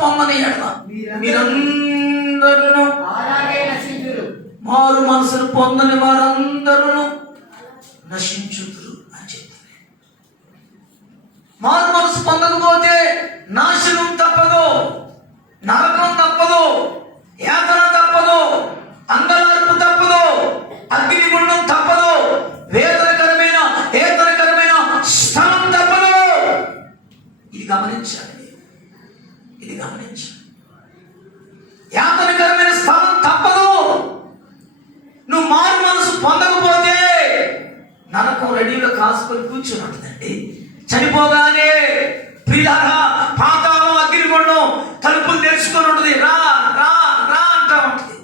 పొందని ఎడల మీరందరూ మారు మనసును పొందని వారందరూ నశించుదురు అని చెప్తారు. మారు మనసు పొందకపోతే నాశనం తప్పదు, నరకం తప్పదు, యాతన తప్పదు, అంగలార్పు తప్పదు, అగ్నిగుండం తప్పదు, వేదనకరమైన ఏతనకరమైన స్థలం తప్పదు. ఇది గమనించాలి, ఇది గమనించాలి. యాతనకరమైన స్థలం తప్పదు. నువ్వు మారు మనసు పొందకపోతే నరకం రెడీలో కాసుకొని కూర్చుని ఉంటుందండి. చనిపోగానే ప్రియులారా పాతాళం అగ్నిగుండం తలుపులు తెరుచుకొని ఉంటుంది. రా రా రా అంటా ఉంటుంది.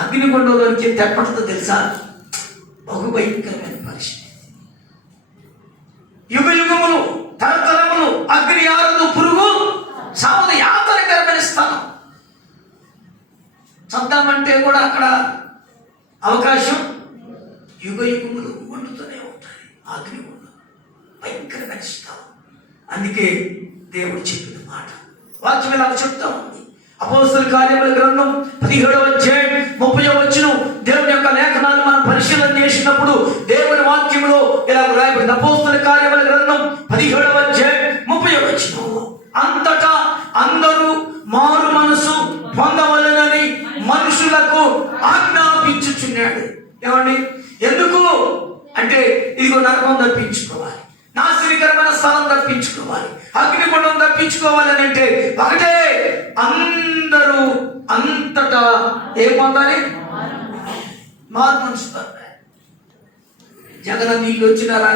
అగ్నిగుండంలోకి తెప్పటితో తెలుసా, బహు భయంకరమైన పరిస్థితి. యుగ యుగములు తరతరములు అగ్ని ఆరదు, పురుగు సావదు. యాతనకరమైన స్థలం. చద్దామంటే కూడా అక్కడ అవకాశం. యుగ యుగములు వండుతూనే ఉంటాయి అగ్నిగుండం. భయంకరమైన స్థలం. అందుకే దేవుడు చెప్పిన మాట వాక్యం ఇలా చెప్తా ఉంది. అపోస్తలుల కార్యముల గ్రంథం 17వ అధ్యాయం 30వ వచనం. దేవుని యొక్క లేఖనాలు మనం పరిశీలన చేసినప్పుడు దేవుని వాక్యంలో ఇలా రాయబడింది. అపోస్తలుల కార్యముల గ్రంథం 17వ అధ్యాయం 30వ వచనం. అంతటా అందరూ మారు మనసు పొందవలెనని మనుషులకు ఆజ్ఞాపించుచున్నాడు. ఏమండి, ఎందుకు అంటే ఇదిగో నరకం తప్పించుకోవాలి, నాశనకరమైన స్థలం తప్పించుకోవాలి, అగ్నిగుండం తప్పించుకోవాలని అంటే ఒకటే, అందరూ అంతటా ఏ పొందాలి? మారు మనసు. జగన్ నీళ్ళు వచ్చినారా?